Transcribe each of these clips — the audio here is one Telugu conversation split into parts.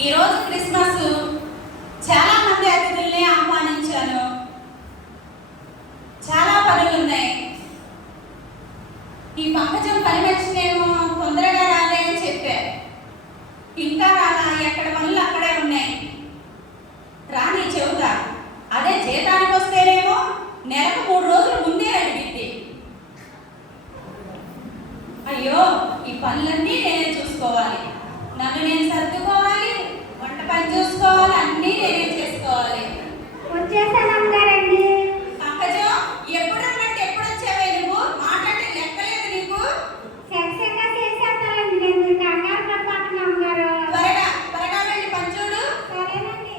ఈరోజు క్రిస్మస్ చాలా మంది అతిథుల్ని ఆహ్వానించాను. చాలా పనులు ఉన్నాయి. ఈ పంకజం పని మనిషినేమో తొందరగా రాలే అని చెప్పారు. ఇంకా రాలా, ఎక్కడ పనులు అక్కడే ఉన్నాయి. రాని చెబుతా. అదే జీతానికి వస్తేనేమో నెలకు 3 రోజులు ముందే అడిగింది. అయ్యో, ఈ పనులన్నీ నేనే చూసుకోవాలి. నన్ను నేను సర్దుకోవాలి, వంట పని చూసుకోవాలి, అన్నీ నేనే చేసుకోవాలి. వచ్చేసానండి. పంకజం, ఎప్పుడు అన్నట్టు ఎప్పుడు వచ్చావే నువ్వు? మాట్లాడే లెక్కలేదు నీకు. చక్కగా చేసేస్తానండి. నేను కంగారు పడుతున్నాను అమ్మగారు. త్వరగా త్వరగా వెళ్ళి పని చూడు. సరేనండి.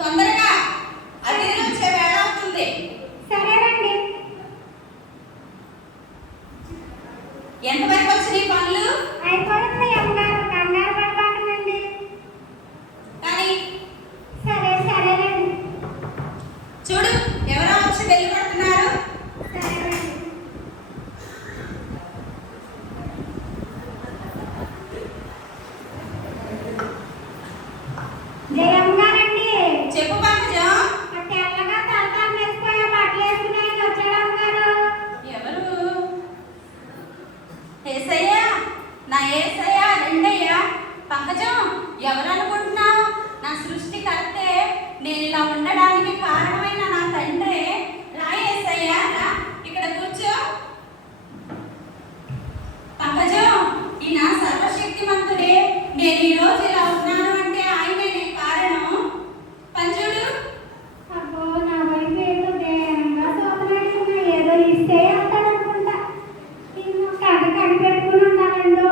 తొందరగా, అతిథులు వచ్చే వేళ అవుతుంది. సరేనండి. ఎంతవరకు వచ్చినాయి పనులు? అయిపోతుంది అమ్మగారు, కంగారు పడబాకండి. కానీ సరేనండి. చూడు, ఎవరో వచ్చి వెళ్ళి పడుతున్నారు. సరేనండి. జయమ్మగారండి. చెప్పు పంకజం. తెల్లగా తలతా మెరిసిపోయే బట్టలు వేసుకుని ఆయన వచ్చాడు అమ్మగారు. ఎవరు? ఏసయ్యా, నా ఏసయ్యా, రెండయ్యా. పంకజం, ఎవరు అనుకుంటున్నావు? నా సృష్టికర్తే, నేను ఇలా ఉండడానికి కారణమైన నా తండ్రే. రా ఏసయ్యా, రా, ఇక్కడ కూర్చో. పంకజం, ఈ నా సర్వశక్తిమంతుడే. నేను ఈ రోజు ఇలా ఉన్నాను అంటే ఆయనే కారణం. పంచుడు. అబ్బో, నా వైపు ఏదో దేనంగా చూస్తున్నాడు. ఏదో ఇస్తే అంటాడనుకుంటా. నేను కడి పెట్టుకుని ఉన్నానండు.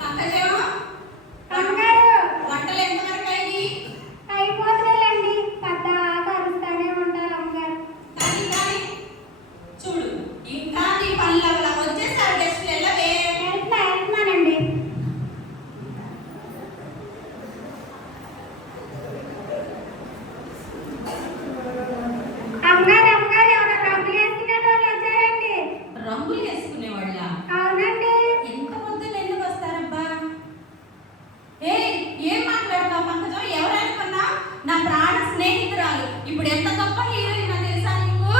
పంకజం, అమ్మగారు, వంటలు ఎంతవరకు అయింది? అయిపోతుందండి. పద్దాకా అరుస్తానే ఉంటారు అమ్మగారు. కానీ చూడు, ఇంకా నీ పనులు అలా వచ్చేసారు. గెస్టులు వెళ్ళవే. వెళ్తున్నానండి. అమ్మగారు ఎవరో రంగులు వేసుకునే వాళ్ళు వచ్చారండి. రంగులు వేసుకునేవాళ్ళ? అవునండి. ఎంత పొద్దున్న ఎందుకు వస్తారబ్బా? ఏం మాట్లాడతావు పంకజం? ఎవరు అనుకున్నా? నా ప్రాణ స్నేహితురాలు. ఇప్పుడు ఎంత గొప్ప హీరోయిన్ తెలుసా నీకు?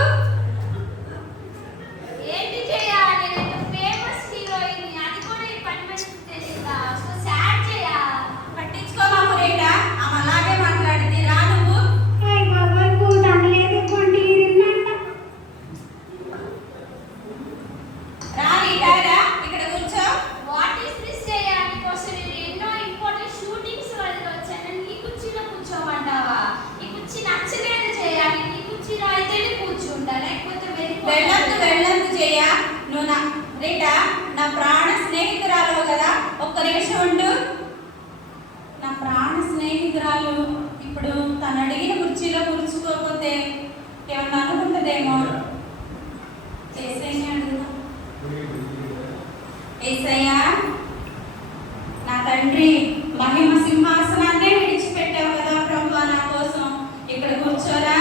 ఏంటి చేయాలి? నేను ఫేమస్ హీరోయిన్, అది కూడా ఈ పని మనిషికి తెలియదా? సో సాడ్ చేయ. పట్టించుకోమాము రేటా, ఆమె అలాగే మాట్లాడింది. రా నువ్వు. ఏయ్ బాబాయ్, పూట అనలేదు, కొంటి ఇరిందంట. రా రీటా, రా, ఇక్కడ కూర్చో. వాట్ ఈస్ దిస్ చేయ? నీకోసం నేను ఎన్నో ఇంపార్టెంట్ షూటింగ్స్ వల్ల వచ్చాను. నీ కుర్చీలో కూర్చోమంటావా? ఈ కుర్చీ నచ్చలేదు చేయాలి. నీ కుర్చీలో అయితేనే కూర్చుంటా, లేకపోతే వెళ్ళొద్దు చెయ్య. నువ్వు నా రీటా, నా ప్రాణ స్నేహితురాలు కదా, ఒక్క నిమిషం ఉండు. నా ప్రాణ స్నేహితురాలు ఇప్పుడు తను అడిగిన కుర్చీలో కూర్చుకోకపోతే ఏమన్నా అనుకుంటుందేమో. ఏసయ్యని అడుగుదాం. ఏసయ్యా, నా తండ్రి, మహిమ సింహాసనాన్నే విడిచిపెట్టావు కదా ప్రభువా, నా కోసం ఇక్కడ కూర్చోరా.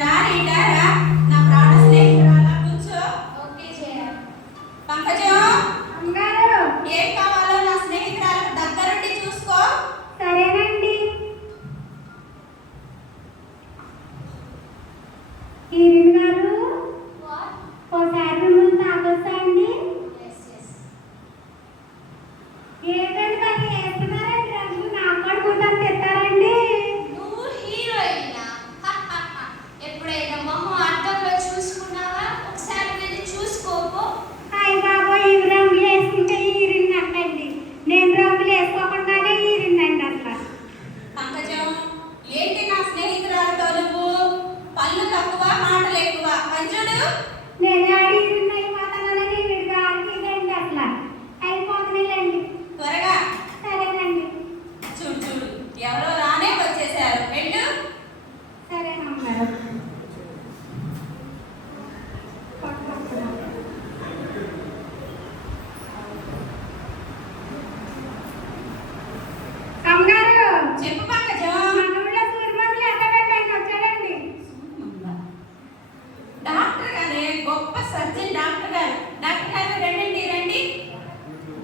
రా రీటా, రా, నా ప్రాణ స్నేహితురాలా, కూర్చో. ఓకే చేయ. పంకజం, అమ్మగారు, ఏం కావాలో నా స్నేహితురాలకు దగ్గరుండి చూసుకో. సరేనండి. ఈరిన్ గారు, వాట్? ఓసారి మిమ్మల్ని తాగొచ్చా అండి? ఎస్. ఏంటండి మరి వేస్తున్నారండి రంగులు? నాకు కూడా గుండెలు తెస్తారండి. నువ్వు హీరోయినా? ఎప్పుడైనా మొహం అద్దంలో చూసుకున్నావా? ఒకసారి వెళ్ళి చూసుకోపో. అయ్య బాబోయ్,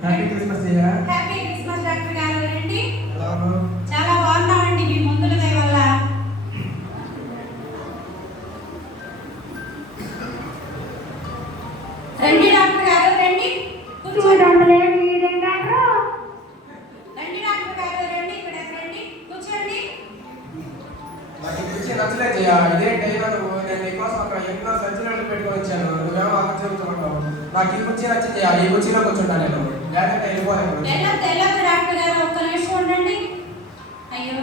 హ్యాపీ క్రిస్మస్ జయ. హ్యాపీ క్రిస్మస్ డాక్టర్ గారు రండి. ఎలా ఉన్నావు? చాలా బాగున్నామండి మీ మందుల దయ వల్ల. రండి డాక్టర్ గారు రండి కూర్చోండి. చూడండి వీడేంటారు. రండి డాక్టర్ గారు రండి ఇక్కడ రండి కూర్చోండి. నాకు ఈ కుర్చీ నచ్చలేదు జయ. ఇదే టైంలో నువ్వు నేను నీకోసం అక్కడ ఎన్నో సజ్జనాలు పెట్టుకొని వచ్చాను. నువ్వేమో అక్కడ చెబుతున్నావు. నాకు ఈ కుర్చీ నచ్చి జయ. ఈ కుర్చీలో కూర్చుంటాను నేను. జాగ్రత్త వెళ్ళిపోయాను. తెల్లదు డాక్టర్ గారు ఒక్క నిమిషం ఉండండి. అయ్యో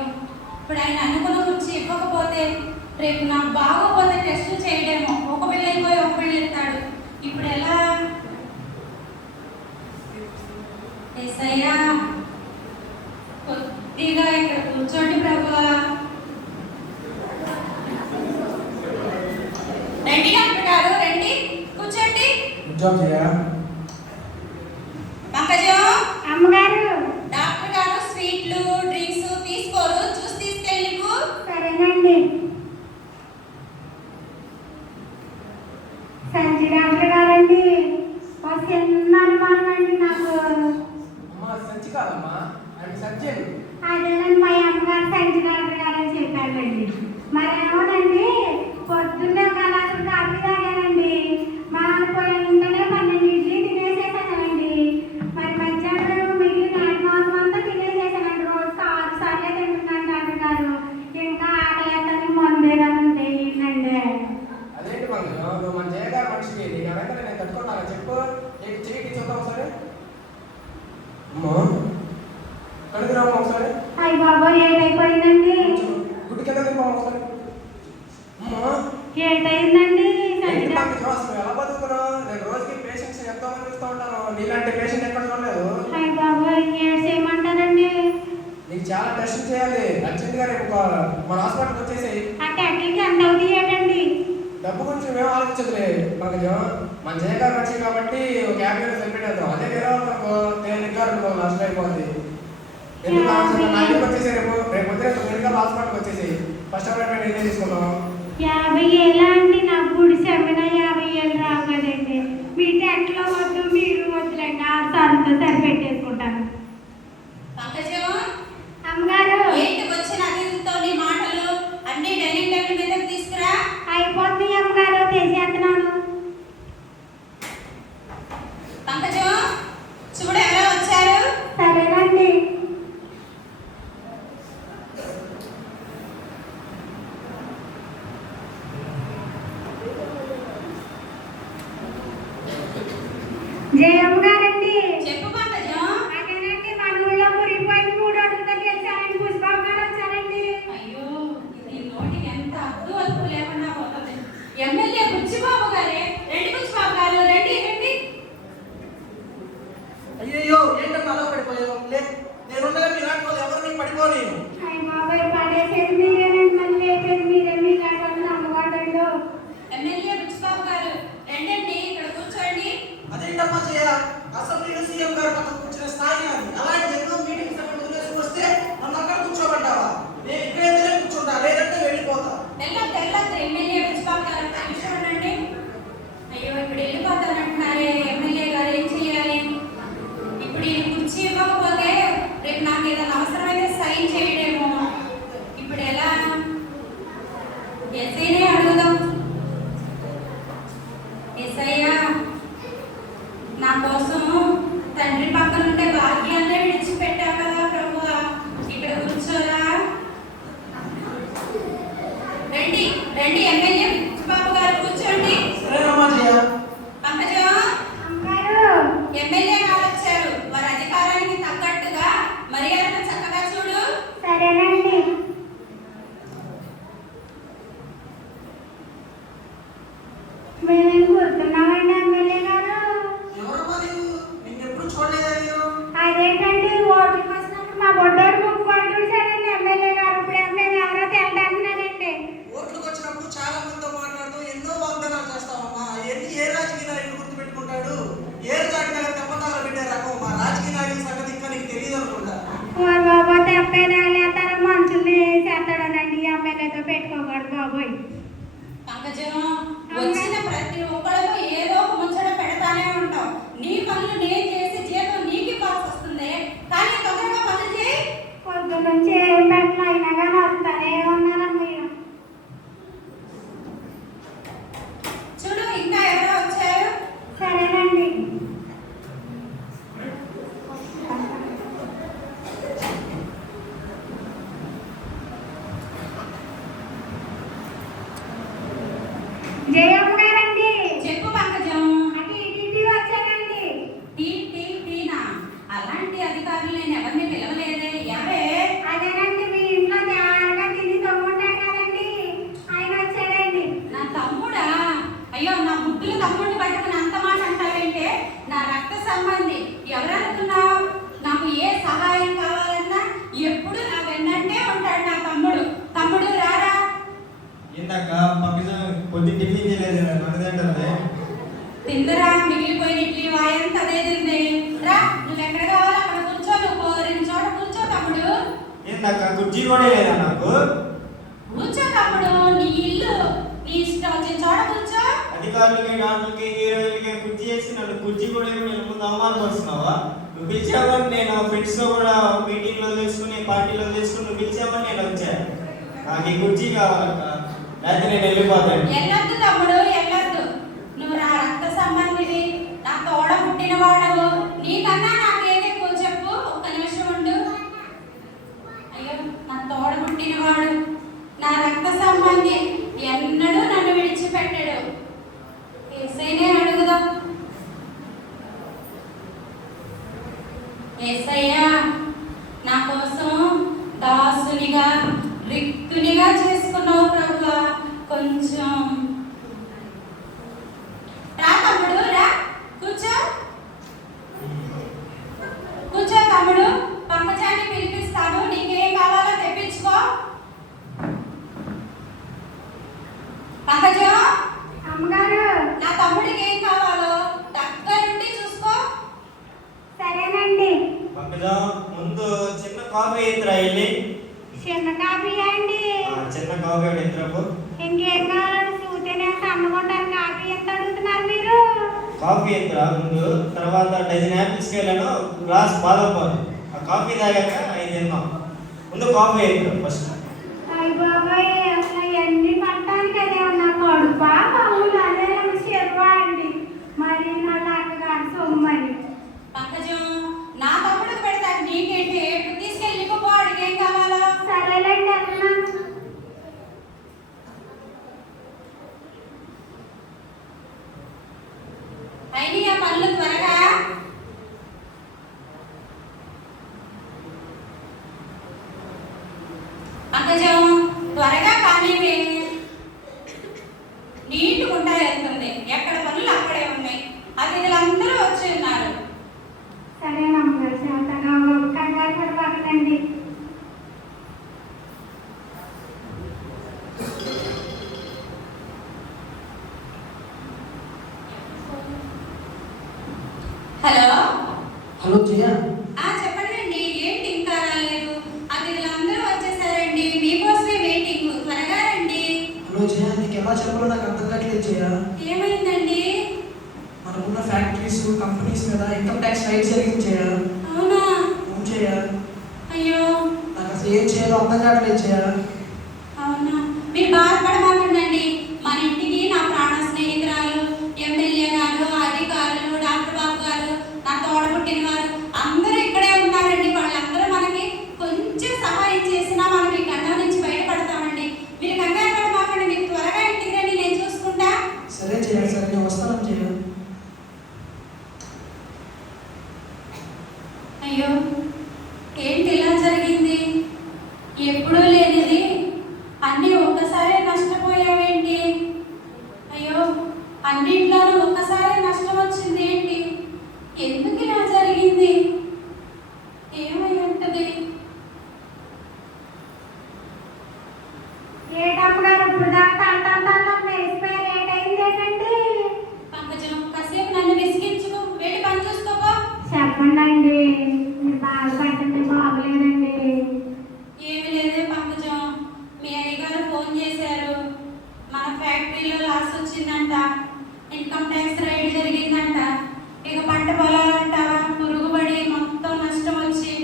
ఇప్పుడు ఆయన అనుకున్న కుర్చీ ఇవ్వకపోతే రేపు నాకు బాగోపోతే టెస్ట్ చేయడేమో. ఒక బిల్ అయిపోయి ఒక బిల్ ఇస్తాడు. ఇప్పుడు ఎలా? ఏసయ్యా కొద్దిగా ఇక్కడ కూర్చోండి ప్రభువా. రండి డాక్టర్ గారు రండి కూర్చోండి. ఉద్యోగం జయ. పంకజం అమ్మగారు. డాక్టర్ గారు స్వీట్లు డ్రింక్స్ తీసుకోరు, జ్యూస్ తీసుకెళ్ళి నీకు. సరేనండి. సంచి డాక్టర్ గారండి. చిన్న అనుమానం అండి నాకు. అమ్మా సంచి కాదమ్మా, అంటే సజ్జలు. అదేనండి మా అమ్మగారు సంచి డాక్టర్ గారని చెప్పారండి. మరేమోనండి పొద్దున్నే కలాసు కాఫీ తాగానండి. మా వెంటనే 12 ఇడ్లీ తినేసేసానండి. మరి మధ్యాహ్నం మిగిలిన 8 మాసం అంతా తినేసేసానండి. రోజుకి 6 సార్లే తింటున్నాను డాక్టర్ గారు. ఇంకా ఆకలేదని మందేనండి ఏంటండి. అదేంటి మంగళం, నువ్వు మన జయగారు మనిషికి నీకు వెంటనే నేను కట్టుకుంటాను చెప్పు. నీకు చీటి చూద్దాం ఒకసారి. అమ్మా కడుగు రామ్మ ఒకసారి. అయ్య బాబోయ్ ఏటైపోయిందండి. గుడి కింద తిప్పా ఒకసారి. అమ్మా ఏటైందండి. ఏంటి మంగళం అసలు ఎలా బతుకుతున్నావు? నేను రోజుకి పేషెంట్స్ ఎంతో మంది ఇస్తూ ఉంటాను. నీలాంటి పేషెంట్ ఎక్కడ చూడలేదు. అయ్య బాబోయ్ ఏడు చేయమంటారండి. నీకు చాలా టెస్ట్ చేయాలి. అర్జెంట్గా రేపు మన హాస్పిటల్కి వచ్చేసి. ఆ టెక్కి ఎంత అవుతుంది ఏంటండి. డబ్బు గురించి మేము ఆలోచించదులే మంగళం. మన జయగారు మనిషి కాబట్టి ఒక 50 వేలు సరిపెట్టేద్దాం. అదే వేరే వాళ్ళకు తేలిగ్గా 2 లక్షలు అయిపోతుంది. ఎందుకు ఆలోచన? నా ఇంటికి వచ్చేసి రేపు వద్దే మెడికల్ హాస్పిటల్కి వచ్చేసి ఫస్ట్ అపాయింట్మెంట్ ఇదే తీసుకున్నాం. 50 ఏళ్ళ అండి. నా గుడి సెమిన 50 ఏళ్ళు రావు కదండి. మీ టెట్లో వద్దు మీరు వద్దులండి. 6 సార్లతో సరిపెట్టేసుకుంటాను. పంకజం అమ్మగారు ఏంటి వచ్చిన అతిథితో నీ మాటలు అన్ని డైనింగ్ టేబుల్ మీదకి తీసుకురా. అయిపోతుంది అమ్మగారు తెచ్చేస్తున్నాను. పంకజం చూడు ఎవరో వచ్చారు. సరేనండి. జయమ్మ గారండి. చెప్పు పంకజం. అదేనండి మన ఊళ్ళో మురిగిపోయిన 3 అడుగులతో గెలిచారని పుష్పమ్మ గారు వచ్చారండి. అయ్యో నీ నోటికి ఎంత అద్దు అదుపు లేకుండా పోతుంది. ఎమ్మెల్యే బుచ్చిబాబు గారే. రండి బుచ్చిబాబు గారు రండి రండి. అయ్యో ఏంటమ్మా అలా పడిపోయావు? నేనుండగా మీ లాంటి వాళ్ళు ఎవరిని పడిపోని. అయ్య బాబాయ్ పడేసేది మీరేనండి. మళ్ళీ లేపేది మీరే. మీ లాంటి నమ్మకూడదు. ఎమ్మెల్యే బుచ్చిబాబు గారు రండి ఇక్కడ కూర్చోండి. అదేంటమ్మా చేయ అసెంబ్లీలో సీఎం గారు పక్కన కూర్చునే స్థాయి నాది. అలాంటి ఎన్నో మీటింగ్స్ అక్కడ వదిలేసి వస్తే నన్ను అక్కడ కూర్చోబెట్టావా? నేను ఇక్కడే కూర్చుంటా, లేదంటే వెళ్ళిపోతా. తెల్లదు ఎమ్మెల్యే బుచ్చిబాబు గారు ఒక్క నిమిషం ఉండండి. అయ్యో ఇప్పుడు వెళ్ళిపోతానంటున్నారే ఎమ్మెల్యే గారు ఏం చేయాలి? ఇప్పుడు ఈ కుర్చీ ఇవ్వకపోతే రేపు నాకు ఏదైనా అవసరమైతే సైన్ చేయడేమో. ఇప్పుడు ఎలా? ఎస్ఐనే అడుగుదాం. ఎస్ఐయా నా కోసం తండ్రి పక్కన ఉంటే భాగ్యాన్ని విడిచిపెట్టావు కదా ప్రభువా. ఇక్కడ కూర్చోరా. రండి ఎమ్మెల్యే బాబు గారు కూర్చోండి. సరేనమ్మా చేయ. పంకజం అమ్మగారు ఎమ్మెల్యే గారు వచ్చారు. వారి అధికారానికి తగ్గట్టుగా మర్యాదను చక్కగా చూడు. సరేనండి. మేము కూర్చున్నామండి ఎమ్మెల్యే గారు. ఎవరమ్మా నీవు? నిన్నెప్పుడు చూడలేదా నేను? అదేంటండి ఓట్లకు వచ్చినప్పుడు మా బొడ్డోడు ముక్కు పడి చూశారండి ఎమ్మెల్యే గారు. ఇప్పుడు మేము ఎవరో తెలదంటున్నారండి. ఓట్లకు వచ్చినప్పుడు చాలా మంది తిందరా మిగిలిపోయిన ఇడ్లీ వాయంతా అదే తింది. రా నువ్వు ఎక్కడ కావాలో అక్కడ కూర్చో, నువ్వు కోరిన చోట కూర్చో తమ్ముడు. ఏందక్క కుర్చీ కూడా లేదా నాకు? కూర్చో తమ్ముడు, నీ ఇల్లు, నీ ఇష్టం వచ్చిన చోట కూర్చో. అధికారులకి డాక్టర్లకి హీరోయిన్లకి కుర్చీ చేసి నన్ను కుర్చీ కూడా ఏమి నేను ముందు అవమానపరుస్తున్నావా? నువ్వు పిలిచావని నేను ఫ్రెండ్స్తో కూడా మీటింగ్లో తీసుకుని పార్టీలో తీసుకుని నువ్వు పిలిచావని నేను వచ్చాను. నాకు ఈ కుర్చీ కావాలక్క, లేకపోతే నేను వెళ్ళిపోతాను. ఎల్లొద్దు తమ్ముడు, ఎల్లొద్దు. నువ్వు నా రక్త సంబంధివి, నా తోడ పుట్టిన వాడవు. నీకన్నా నాకేది ఎక్కువ చెప్పు. ఒక్క నిమిషం ఉండు. అయ్యో, నా తోడ పుట్టినవాడు, నా రక్త సంబంధి, ఎన్నడూ నన్ను విడిచిపెట్టడు. యేసయ్యనే అడుగుదాం. యేసయ్యా, నా కోసం దాసునిగా రిక్తునిగా చేసుకున్నావు ప్రభువా. కొంచెం రా తమ్ముడు, రా కూర్చో. కూర్చో తమ్ముడు, పంకజాన్ని పిలిపిస్తాను, నీకేం కావాలో తెప్పించుకో. పంకజం, అమ్మగారు. నా తమ్ముడికి ఏం కావాలో దగ్గరుండి చూసుకో. సరేనండి. పంకజా, ముందు చిన్న కాఫీ ఇద్దరా వెళ్ళి. చిన్న కాఫీ అండి. చిన్న కాఫీ ఇద్దరు. ఇంకేం కావాలని చూస్తేనే సన్నగుంటారు. కాఫీ ఎంత అడుగుతున్నారు మీరు? కాఫీ ఇద్దరా ముందు, తర్వాత డజన్ యాపిల్స్కి వెళ్ళాను, గ్లాస్ బాదం పాలు. ఆ కాఫీ తాగాక ఇది తిన్నాం. ముందు కాఫీ ఇద్దరు ఫస్ట్. అయ్య బాబాయ్, అసలు ఎన్ని పట్టానికి అదే ఉన్నా కడుపా పౌలు అదే చెరువా అండి. మరి నా నాన్నగారు సొమ్మని. పంకజం, నా తమ్ముడికి పెడతాను, నీకేంటి? తీసుకెళ్ళిపో, వాడికి ఏం కావాలో. సరేలేండి, అన్నా. అయినా పనులు త్వరగా. పంకజం, త్వరగా కానీ నీట్గా ఉంటాయి వెళ్తుంది. ఎక్కడ పనులు అక్కడే ఉన్నాయి. అతిథులందరూ వచ్చి ఉన్నారు. సరేనమ్మగారు, చేతగా కంగారు పడబాకండి. హలో. హలో జయ. చెప్పండి, ఏంటి ఇంకా రాలేదు? అతిథులందరూ వచ్చేసారండి, మీకోసమే వెయిటింగ్. త్వరగా రండి. హలో జయ, నీకు ఎలా చెప్పాలో నాకు అర్థం కావట్లేదు జయ. ఏమైందండి? మనకున్న ఫ్యాక్టరీస్ కంపెనీస్ మీద ఇన్కమ్ ట్యాక్స్ రైట్ జరిగింది జయ. అవునా? అవును జయ. అయ్యో, నాకు అసలు ఏం చేయాలో అర్థం కావట్లేదు జయ. అవునా? మీరు బాధపడమాకండి. మన ఇంటికి నా ప్రాణ స్నేహితురాలు, ఎమ్మెల్యే గారు, అధికారులు, డాక్టర్ బాబు గారు, నా తోడ పుట్టిన వారు అందరూ ఇక్కడే ఉన్నారండి. వాళ్ళందరూ మనకి కొంచెం సహాయం చేసినా మనం ఈ గండం నుంచి బయటపడతామండి. మీరు కంగారు పడమాకండి. మీరు త్వరగా ఇంటికి రండి, నేను చూసుకుంటా. సరే జయ, సరే నేను వస్తాను జయ. అయ్యో, ఏంటి ఇలా జరిగింది? ఎప్పుడూ లేనిది అన్నీ ఒక్కసారే నష్టపోయావేంటి? అయ్యో, అన్నింట్లోనూ ఒక్కసారే నష్టం వచ్చింది ఏంటి? ఎందుకు ఇలా జరిగింది? ఏమై ఉంటది? ఏటమ్మగారు, ఇప్పుడు దాకా అంటాను వేసిపోయి రేట్ అయింది ఏంటండి? పంకజం, కాసేపు నన్ను విసిగించుకో, వెళ్ళి పని చూసుకోపో. చెప్పండి, మీరు బాధపడుతుంది బాగలేదండి. ఏమి లేదే పంకజం, మీ అయ్యగారు ఫోన్ చేశారు. మన ఫ్యాక్టరీలో లాస్ వచ్చిందంట, ఇన్కమ్ ట్యాక్స్ రైడ్ జరిగిందంట. ఇక పంట పొలాలంటావా పురుగుబడి మొత్తం నష్టం వచ్చి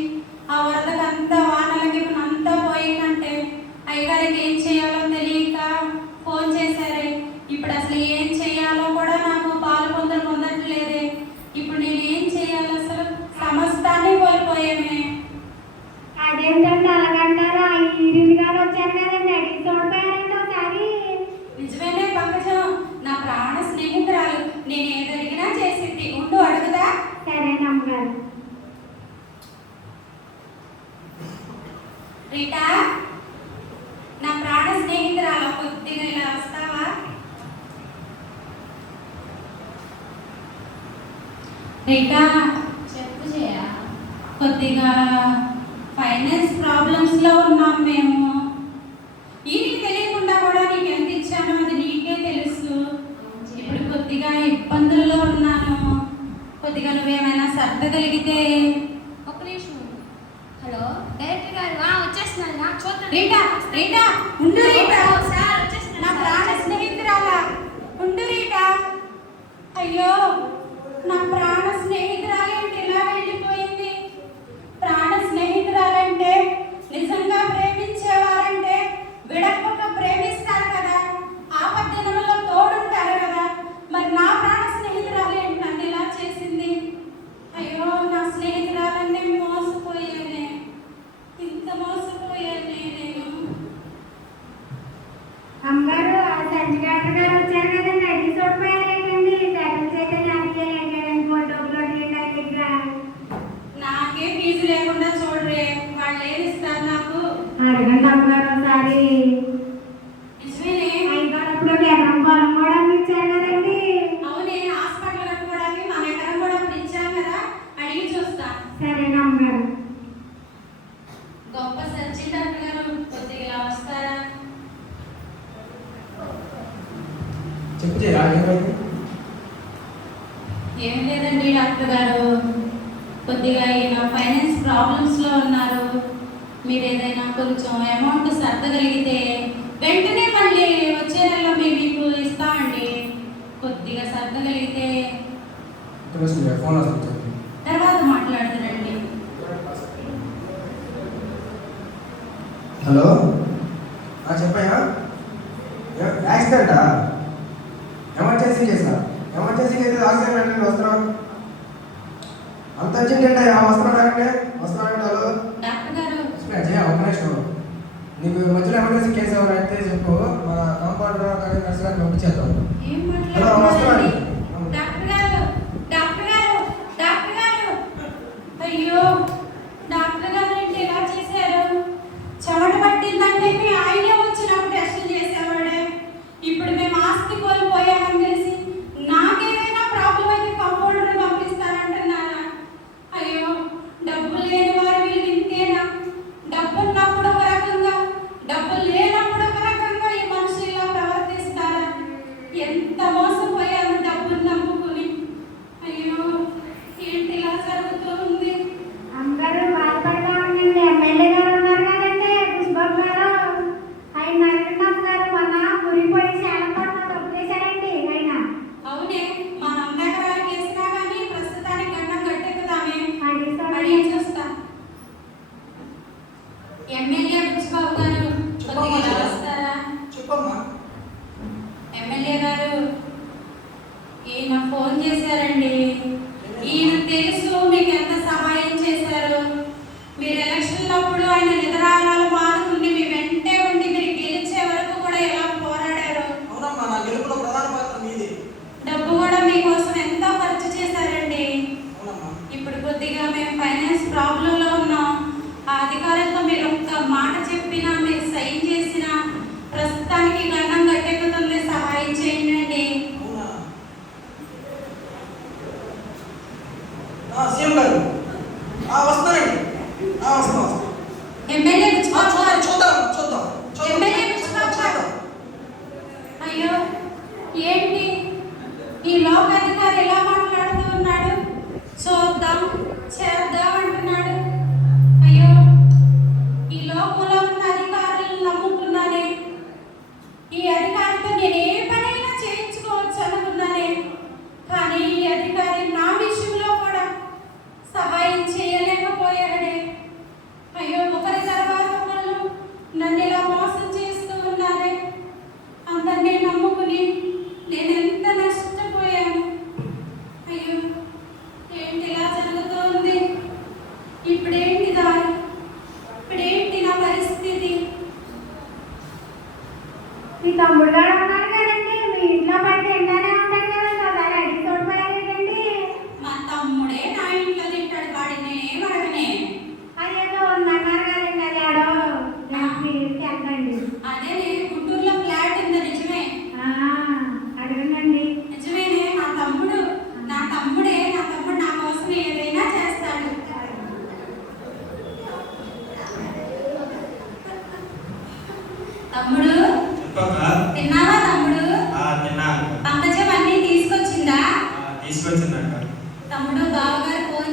ఆ వరదకంతా వానలకి అంతా పోయిందంటే అయ్యగారికి ఏం చేయాలో తెలియక ఫోన్ చేశారే. ఇప్పుడు అసలు ఏం చేయాలో కూడా నాకు పాలు పొందట్లేదే. ఇప్పుడు నేను ఏం చేయాలి? అసలు సమస్తాన్ని కోల్పోయామే. అదేంటండి అలాగంటారా? ఈరిని గారు వచ్చారు కదండి, అడిగి చూడిపోయారండి ఒకసారి. నిజమేనే పంకజం, నా ప్రాణ స్నేహితురాలు, నేను ఏదడిగినా చేసింది. ఉండు, అడుగుదా. సరేనమ్మగారు. రీటా, నా ప్రాణ స్నేహితురాలు, కొద్దిగా ఇలా వస్తావా? రీటా, చెప్పు జయ. కొద్దిగా ఫైనాన్స్ ప్రాబ్లమ్స్ లో ఉన్నాం మేము. ఇది తెలియకుండా కూడా నీకు ఎంత ఇచ్చానో అది నీకే తెలుసు. ఇప్పుడు కొద్దిగా ఇబ్బందుల్లో నువ్వేమైనా సర్దగలిగితే. ఒక నిమిషం. హలో డైరెక్టర్ గారు, వచ్చేస్తున్నాను నా చూద్దాం. రీటా రీటా ఉండు రీటా, సార్ నా వచ్చేస్తున్నాను. ప్రాణ స్నేహితురాలా ఉండు రీటా. అయ్యో నా ప్రాణ స్నేహితురాలేంటి ఇలా వెళ్ళిపోయింది. ప్రాణ స్నేహితురాలంటే నిజంగా ప్రేమించేవారంటే విడపక ప్రేమిస్తారు కదా, ఆపద్దినంలో తోడుంటారు కదా. మరి నా ప్రాణ స్నేహితురాలు ఏంటి నన్ను ఇలా చేసింది. అయ్యో నా స్నేహితురాలన్నీ మోసపోయానే, ఇంత మోసపోయానే నేను. అమ్మగారు ఆ సంచిగారు గారు వచ్చారు కదండి, అది చూడపోయారేంటండి. సెకండ్ చేత డబ్బులు దగ్గర నాకే ఫీజు లేకుండా చూడరే, వాళ్ళు ఏమి ఇస్తారు నాకు. అడగండి అమ్మగారు ఒకసారి. నిజమేనే, అయిపోయినప్పుడు ఎకరం పొలం కూడా ఇచ్చారు కదండి. అవునే, హాస్పిటల్ కట్టుకోవడానికి మన ఎకరం కూడా అప్పుడు ఇచ్చాం కదా, అడిగి చూస్తా. సరేనా అమ్మగారు. గొప్ప సర్జన్ డాక్టర్ గారు, కొద్దిగా ఇలా వస్తారా? చెప్పు చేయరా ఏమైంది? ఏం లేదండి డాక్టర్ గారు, కొద్దిగా ఈయన ఫైనాన్స్ ప్రాబ్లమ్స్లో ఉన్నారు. మీరు ఏదైనా కొంచెం అమౌంట్ సర్దగలిగితే వెంటనే మళ్ళీ వచ్చే నెలలో మేము మీకు ఇస్తామండి. కొద్దిగా సర్దగలిగితే ఫోన్ వస్తుంది. తర్వాత మాట్లాడుతారండి. హలో చెప్పయ్యా, యాక్సిడెంటా? ఎమర్జెన్సీ చేసా? ఎమర్జెన్సీ అయితే ఆక్సిజన్ పెట్టండి, వస్తున్నాం. అంత అర్జెంట్ ఏంటయ్యా? వస్తున్నాడంటే హలో డాక్టర్ గారు, జయ ఒక నిమిషం. నీకు మధ్యలో ఎమర్జెన్సీ కేసు ఏమైనా అయితే చెప్పు, మన కాంపౌండర్ కానీ నర్సు గారిని పంపించేద్దాం. ఏం హలో వస్తున్నాడు. మాట్లాడుతున్నారు డాక్టర్ గారు? డాక్టర్ గారు, డాక్టర్ గారు, అయ్యో డాక్టర్ గారు ఏంటి ఇలా చేశారు? చెమట పట్టిందంటే ఆయనే వచ్చినప్పుడు టెస్టులు చేసేవాడే. ఇప్పుడు మేము ఆస్తి కోల్పోయామని తెలిసి నాకేదైనా ప్రాబ్లం అయితే కంపౌండర్ పంపిస్తానంటున్నారా? అయ్యో డబ్బు లేని వారు వీళ్ళు ఇంతేనా? డబ్బు ఉన్నప్పుడు ఒక రకంగా, డబ్బు లేనప్పుడు ఒక రకంగా ఈ మనుషులు ఇలా ప్రవర్తిస్తారా? ఎంత మోసపోయాను డబ్బులు నమ్ముకుని. అయ్యో ఏంటి ఇలా జరుగుతూ ఉంది? అమ్మగారు బాధపడతా ఉండండి. ఎమ్మెల్యే గారు ఉన్నారు కదండి, పుష్పం గారు. ఆయన అడగండి అమ్మగారు, మన మురిపోయి శాలంపట్ల తొక్కేశారండి ఆయన. అవునే, మన ఎకరాలు వేసినా కానీ ప్రస్తుతానికి గండం గట్టెక్కుతామే. అడిగి అడిగి చూస్తా. ఎమ్మెల్యే పుష్పబాబు గారు, కొద్దిగా ఇలా వస్తారా? చెప్పమ్మా. ఎమ్మెల్యే గారు, ఈయన ఫోన్ చేశారండి. ఈయన తెలుసు మీకు ఎంత సహాయం చేశారు. మీరు ఎలక్షన్లప్పుడు ఆయన నిద్రాహారాలు మానుకుని మీ వెంటే ఉండి మీరు గెలిచే వరకు కూడా ఎలా పోరాడారు. అవునమ్మా, నా గెలుపులో ప్రధాన పాత్ర మీది. డబ్బు కూడా మీకోసం ఎంతో ఖర్చు చేశారండి. అవునమ్మా. ఇప్పుడు కొద్దిగా మేము ఫైనాన్స్ ప్రాబ్లంలో ఉన్నాం. ఆ అధికారులతో మీరు ఒక్క మాట చెప్పినా, మీరు సైన్ చేసినా ప్రస్తుతానికి గండం గట్టెక్కుతుంది. సహాయం చేయండి. అవునా? సీఎం గారు వస్తానండి. వస్తాం. ఎమ్మెల్యే పుష్పబాబు గారు, చూద్దాం చూద్దాం ఎమ్మెల్యే పుష్పబాబు గారు. అయ్యో ఏంటి ఈ లోకాధికారి ఎలా మాట్లాడుతూ ఉన్నాడు? చూద్దాం చేద్దాం అంటున్నాడు. అయ్యో ఈ లోకంలో ఉన్న అధికారులను నమ్ముకున్నానే. ఈ అధికారితో నేను ఏ పనైనా చేయించుకోవచ్చు అనుకున్నానే. కానీ ఈ అధికారి నా విషయంలో కూడా సహాయం చేయలేకపోయాడే. అయ్యో ఒకరి తర్వాత ఒకళ్ళు నన్ను ఇలా మోసం చేస్తూ ఉన్నారే. అందరినీ నమ్ముకుని నేను ఎంత నష్టపోయాను.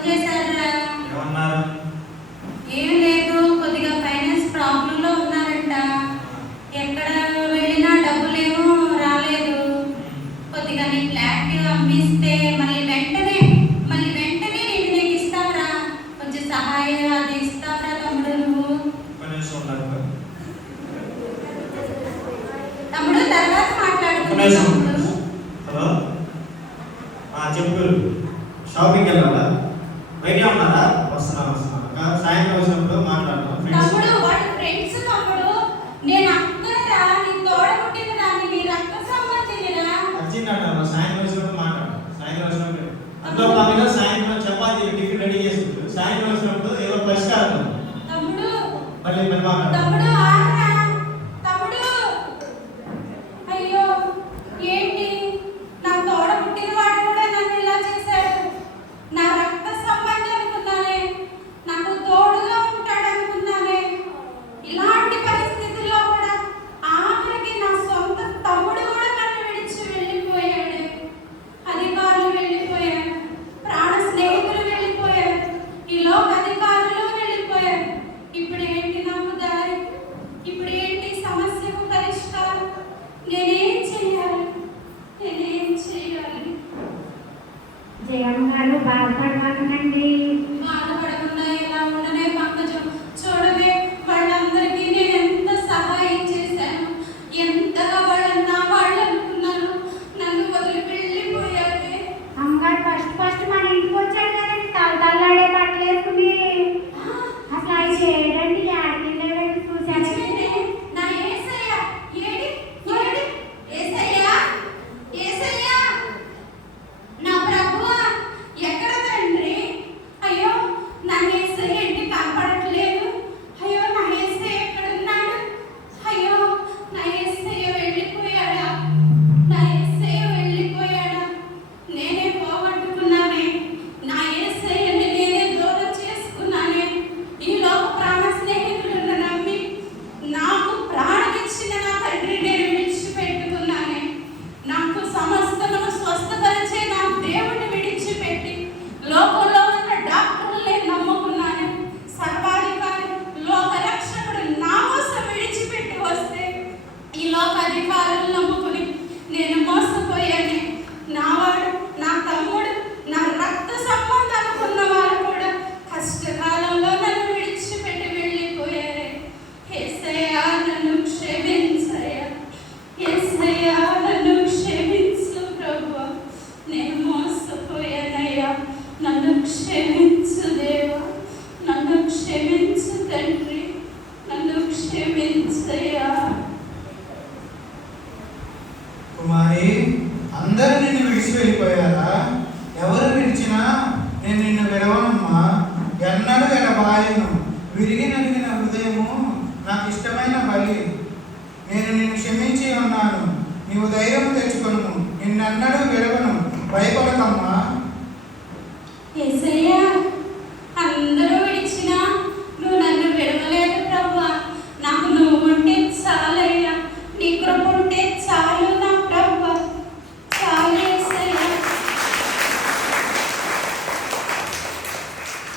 ఫోన్ చేశారా? ఏమన్నారు? ఏం లేదు, కొద్దిగా ఫైనాన్స్ ప్రాబ్లంలో ఉన్నారంట. ఎక్కడ వెళ్ళినా డబ్బులేమో రాలేదు. కొద్దిగా నీ ఫ్లాట్ అమ్మిస్తే మళ్ళీ వెంటనే నేను నీకు ఇస్తావరా? కొంచెం సహాయం అది ఇస్తావరా తమ్ముడు నువ్వు? ఒక్క నిమిషం ఉన్నారు. తమ్ముడు తర్వాత ఒక్క మాట్లాడుకుందాం నిమిషం. తమ్ముడు. హలో, చెప్పు. షాపింగ్కి వెళ్ళాలా? బయట ఉన్నారా? వస్తున్నా. సాయంత్రం వచ్చినప్పుడు మాట్లాడతాం. తమ్ముడు వాడి ఫ్రెండ్స్ తమ్ముడు. నేను అక్కరా, నీ తోడ పుట్టిన దాన్ని, నీ రక్త సంబంధినిరా. అర్జెంట్ అంటారు. సాయంత్రం వచ్చినప్పుడు మాట్లాడతాం. సాయంత్రం వచ్చినప్పుడు అందులో భాగంగా సాయంత్రం చపాతీ టిఫిన్ రెడీ చేసుకుంటారు. సాయంత్రం వచ్చినప్పుడు ఏదో పరిష్కారం తమ్ముడు మళ్ళీ మాట్లాడతాం. తమ్ముడు ఆగరా. తమ్ముడు అయ్యో ఏంటి, నా తోడ పుట్టిన వాడు కూడా నన్ను ఇలా చేశాడు. నా రక్త సంబంధం అనుకున్నానే, నాకు తోడుగా ఉంటాడు అనుకున్నానే. ఇలాంటి పరిస్థితుల్లో కూడా ఆఖరికి నా సొంత తమ్ముడు కూడా నన్ను విడిచి వెళ్ళిపోయాడు. అధికారులు వెళ్ళిపోయారు, ప్రాణ స్నేహితులు వెళ్ళిపోయారు, ఈ లోక అధికారులు వెళ్ళిపోయారు. ఇప్పుడు ఏంటి నాకు దారి? ఇప్పుడు ఏంటి సమస్యకు పరిష్కారం? నేనేం చెయ్యాలి? జయమ్మ గారు బాధపడమాకండి. బాధపడకుండా ఎలా ఉండనే పంకజం. చూడవే, వాళ్ళందరికీ నేను ఎంత సహాయం చేశాను, ఎంతగా వాళ్ళని నా వాళ్ళు అనుకున్నాను. నన్ను వదిలి వెళ్ళిపోయారే. అమ్మగారు ఫస్ట్ మన ఇంటికి వచ్చాడు కదండి, తల్లాడే బట్టలు వేసుకుని. అసలు అవి చేయడండి, ఆడికెళ్ళేదండి చూశాను. నిజమేనే, నా యేసయ్య ఏడి యేసయ్య, యేసయ్య నా ప్రభువా, ఎక్కడ తండ్రి? అయ్యో నా యేసయ్య ఏంటి కనపడట్లేదు? అయ్యో నా యేసయ్య ఎక్కడున్నాడు? అయ్యో నా యేసయ్య వెళ్ళిపోయాడా? నేనే పోగొట్టుకున్నానే. నా యేసయ్యని నేనే దూరం చేసుకున్నానే. ఈ లోక ప్రాణ స్నేహితులను నమ్మి నాకు ప్రాణం ఇచ్చిన నా తండ్రి నేను విడిచిపెట్టుకున్నానే. నాకు సమస్తమును స్వస్థపరిచే నా దేవుడిని విడిచిపెట్టి లోకంలో ఉన్న డాక్టర్లే నమ్ముకున్నాను. సర్వాధికారి లోక రక్షకుడు నా కోసం విడిచిపెట్టి వస్తే ఈ లోక అధికారులు నమ్ముకుని నేను మోసపోయాను. నావాడు, నా తమ్ముడు, నా రక్త సంబంధం అనుకున్న వారు కూడా కష్టకాలంలో నన్ను విడిచిపెట్టి వెళ్ళిపోయారే. యేసయ్యా నన్ను క్షమించయ్యా, యేసయ్యా నన్ను క్షమించు ప్రభువా. నేను మోసపోయానయ్యా, నన్ను క్షమించు దేవా, నన్ను క్షమించు తండ్రి, నన్ను క్షమించయ్యా. కుమారి, అందరూ నిన్ను విడిచి వెళ్ళిపోయారా? ఎవరు విడిచినా నేను నిన్ను విడవనమ్మా, ఎన్నడూ ఎడబాయను. విరిగి నలిగిన హృదయము నాకు ఇష్టమైన బలి. నేను నిన్ను క్షమించి ఉన్నాను, నీవు ధైర్యం తెచ్చుకొను, నిన్నెన్నడూ విడవను, భయపడకమ్మా.